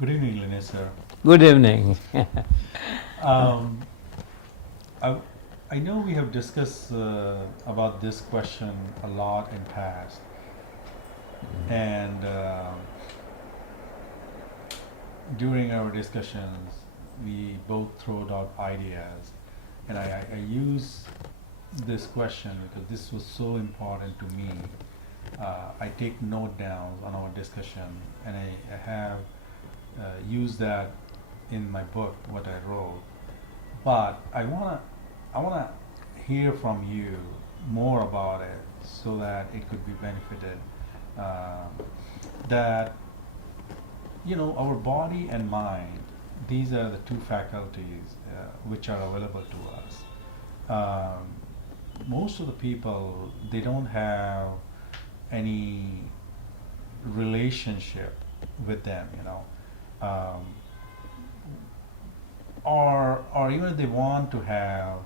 Good evening, Linesh sir. Good evening. Um, I, I know we have discussed about this question a lot in past, and during our discussions, we both throwed out ideas, and I use this question because this was so important to me. I take note down on our discussion, and I have used that in my book, what I wrote. But I wanna hear from you more about it so that it could be benefited. Um, that our body and mind, these are the two faculties which are available to us. Most of the people, they don't have any relationship with them, or even if they want to have,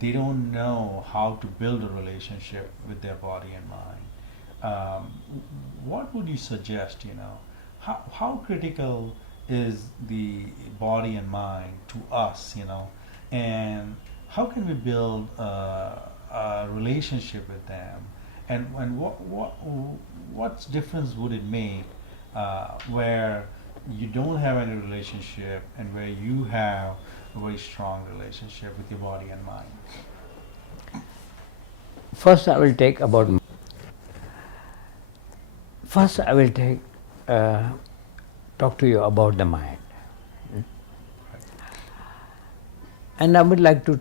they don't know how to build a relationship with their body and mind. What would you suggest? How critical is the body and mind to us? And how can we build a relationship with them? And what difference would it make where you don't have any relationship and where you have a very strong relationship with your body and mind? First, I will take about. First, I will uh, talk to you about the mind, and I would like to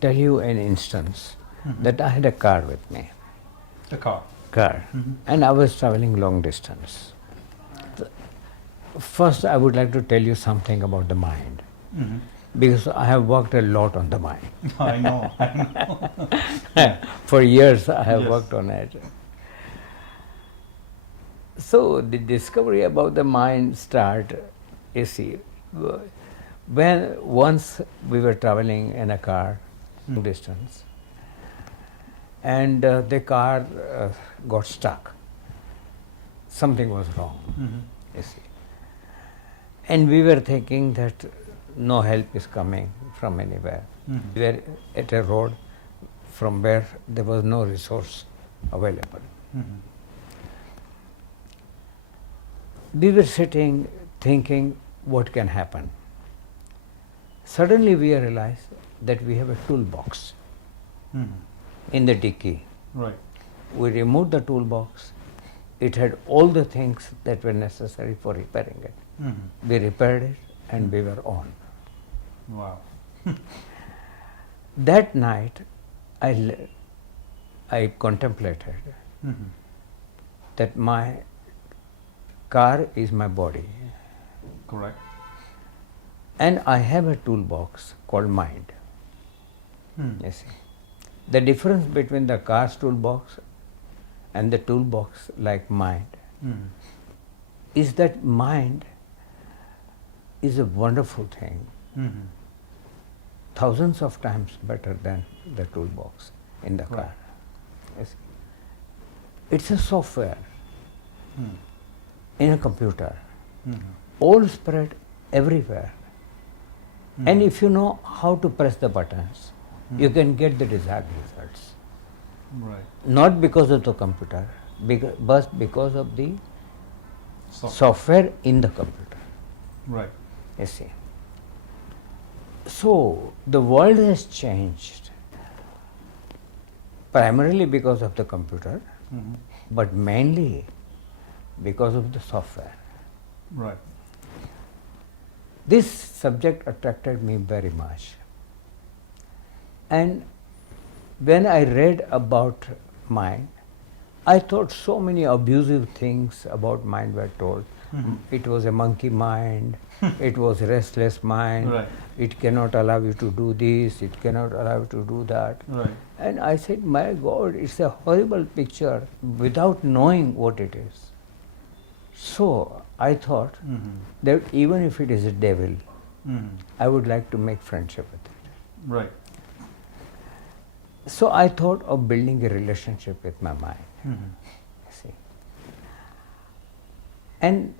tell you an instance that I had a car with me, The car. and I was traveling long distance. First, I would like to tell you something about the mind, Hmm. because I have worked a lot on the mind. I know. I know. Yeah. For years, I have Yes. worked on it. So the discovery about the mind start, you see, when once we were traveling in a car, long distance, and the car got stuck. Something was wrong, Hmm. you see. And we were thinking that no help is coming from anywhere. Hmm. We were at a road from where there was no resource available. Hmm. We were sitting thinking what can happen. Suddenly we realized that we have a toolbox Hmm. in the dicky. Right. We removed the toolbox. It had all the things that were necessary for repairing it. Hmm. We repaired it and we were on. Wow. That night I contemplated Hmm. that my car is my body Correct. and I have a toolbox called mind. Hmm. You see. The difference between the car's toolbox and the toolbox like mind Hmm. is that mind is a wonderful thing, Hmm. thousands of times better than the toolbox in the car. Right. Yes. It's a software Hmm. in a computer, Hmm. all spread everywhere. Hmm. And if you know how to press the buttons, you Hmm. can get the desired results. Right. Not because of the computer, but because of the Software. software in the computer. Right. You see. So the world has changed primarily because of the computer, Hmm. but mainly because of the software. Right. This subject attracted me very much. And when I read about mind, I thought so many abusive things about mind were told. Mhm. It was a monkey mind, it was restless mind, Right. it cannot allow you to do this, it cannot allow you to do that. Right. And I said, my God, it's a horrible picture without knowing what it is. So I thought Hmm. that even if it is a devil, Hmm. I would like to make friendship with it. Right. So I thought of building a relationship with my mind. Hmm. You see. And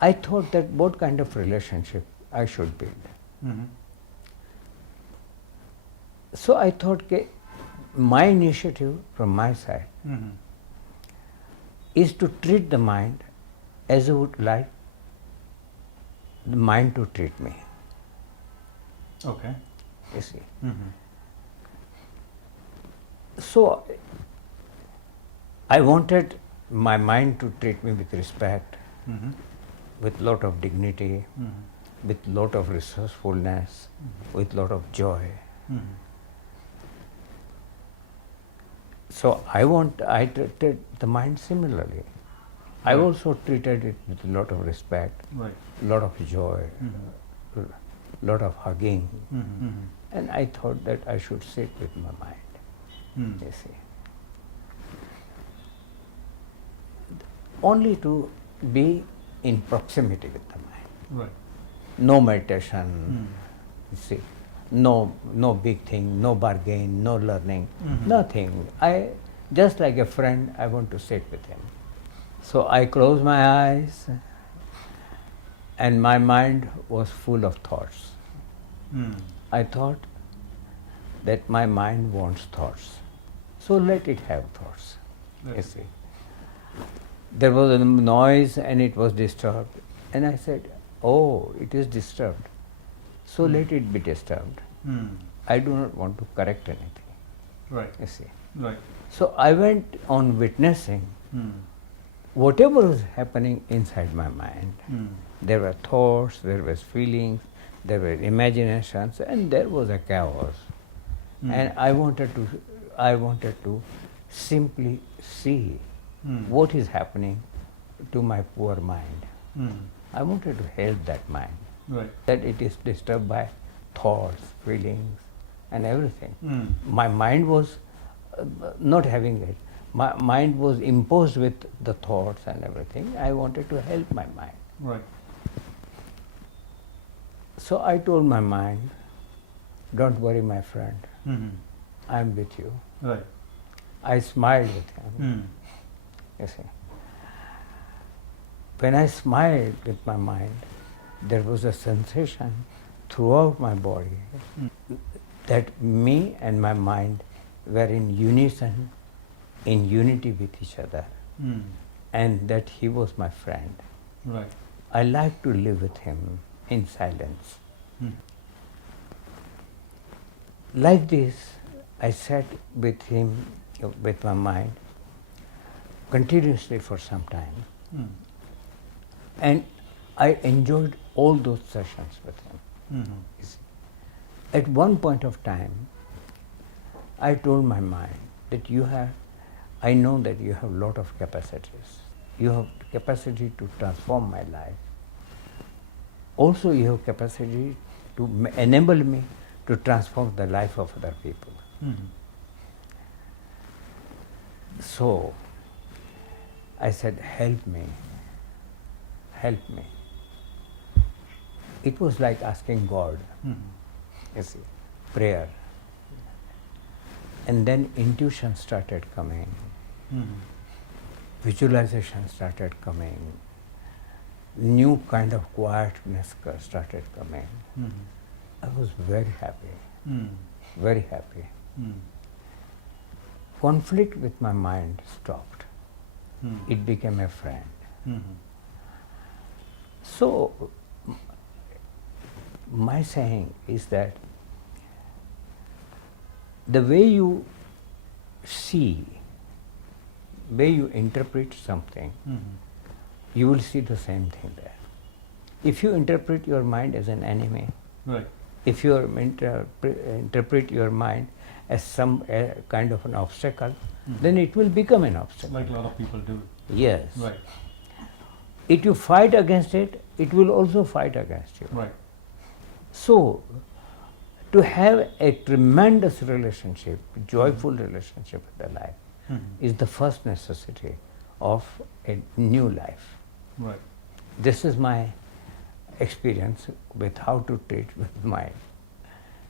I thought that what kind of relationship I should build. Mm-hmm. So I thought that my initiative from my side Mm-hmm. is to treat the mind as I would like the mind to treat me. Okay. You see. Mm-hmm. So I wanted my mind to treat me with respect, Mm-hmm. with lot of dignity, Mm-hmm. with lot of resourcefulness, with lot of joy. Mm-hmm. So I treated the mind similarly. I Right. also treated it with a lot of respect, Right. lot of joy, Mm-hmm. lot of hugging, Mm-hmm. and I thought that I should sit with my mind. Mm-hmm. You see, only to be in proximity with the mind. Right. No meditation. Mm-hmm. You see, no big thing, no bargain, no learning, Mhm. nothing. I just like a friend, I want to sit with him. So I closed my eyes, and my mind was full of thoughts. Mm-hmm. I thought that my mind wants thoughts, so let it have thoughts. You see, there was a noise and it was disturbed, and I said, "Oh, it is disturbed, so let it be disturbed. Mm-hmm. I do not want to correct anything." Right. You see, Right. so I went on witnessing Mm-hmm. whatever was happening inside my mind. Mm-hmm. There were thoughts, there was feelings, there were imaginations, and there was a chaos. Mm-hmm. And I wanted to simply see Mm-hmm. what is happening to my poor mind. Mm-hmm. I wanted to help that mind, Right. that it is disturbed by thoughts, feelings, and everything. Mm-hmm. My mind was not having it. My mind was imposed with the thoughts and everything. I wanted to help my mind. Right. So I told my mind, "Don't worry, my friend, Mm-hmm. I am with you." Right. I smiled with him. Mm-hmm. You see, when I smiled with my mind, there was a sensation throughout my body that me and my mind were in unison, in unity with each other, Mm-hmm. and that he was my friend. Right. I liked to live with him in silence. Mm-hmm. Like this, I sat with him, with my mind, continuously for some time. Mm-hmm. And I enjoyed all those sessions with him. Mm-hmm. You see. At one point of time, I told my mind that I know that you have a lot of capacities. You have capacity to transform my life. Also, you have capacity to enable me to transform the life of other people. Mm-hmm. So, I said, "Help me, help me." It was like asking God, Mm-hmm. you see, prayer. And then intuition started coming, Mm-hmm. visualization started coming, new kind of quietness started coming. Mm-hmm. I was very happy, Mm-hmm. very happy. Mm-hmm. Conflict with my mind stopped. Mm-hmm. It became a friend. Mm-hmm. So, my saying is that the way you see, way you interpret something, Mm-hmm. you will see the same thing there. If you interpret your mind as an enemy, Right. if you interpret your mind as some kind of an obstacle, then it will become an obstacle. Like a lot of people do. Yes. Right. If you fight against it, it will also fight against you. Right. So, to have a tremendous relationship, joyful relationship with the life, Mm-hmm. is the first necessity of a new life. Right. This is my experience with how to treat with mind.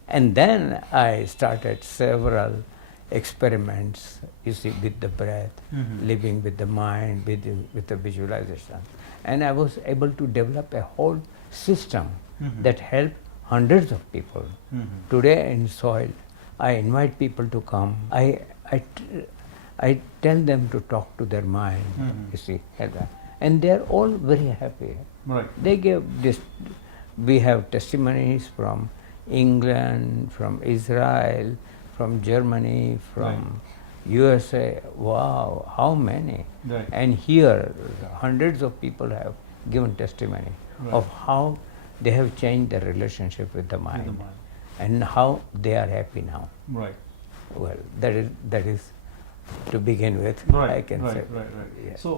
And then I started several experiments, you see, with the breath, Mhm. living with the mind, with the visualization. And I was able to develop a whole system Mhm. that helped hundreds of people. Mhm. Today in Soil, I invite people to come. I tell them to talk to their mind, Mhm. you see, and they are all very happy. Right. They gave this. We have testimonies from England, from Israel, from Germany, from USA. Wow, how many? Right. And here, hundreds of people have given testimony Right. of how they have changed their relationship with the mind, With the mind. and how they are happy now. Right. Well, that is to begin with. Right. I can right. say. Right. Right. Yeah. So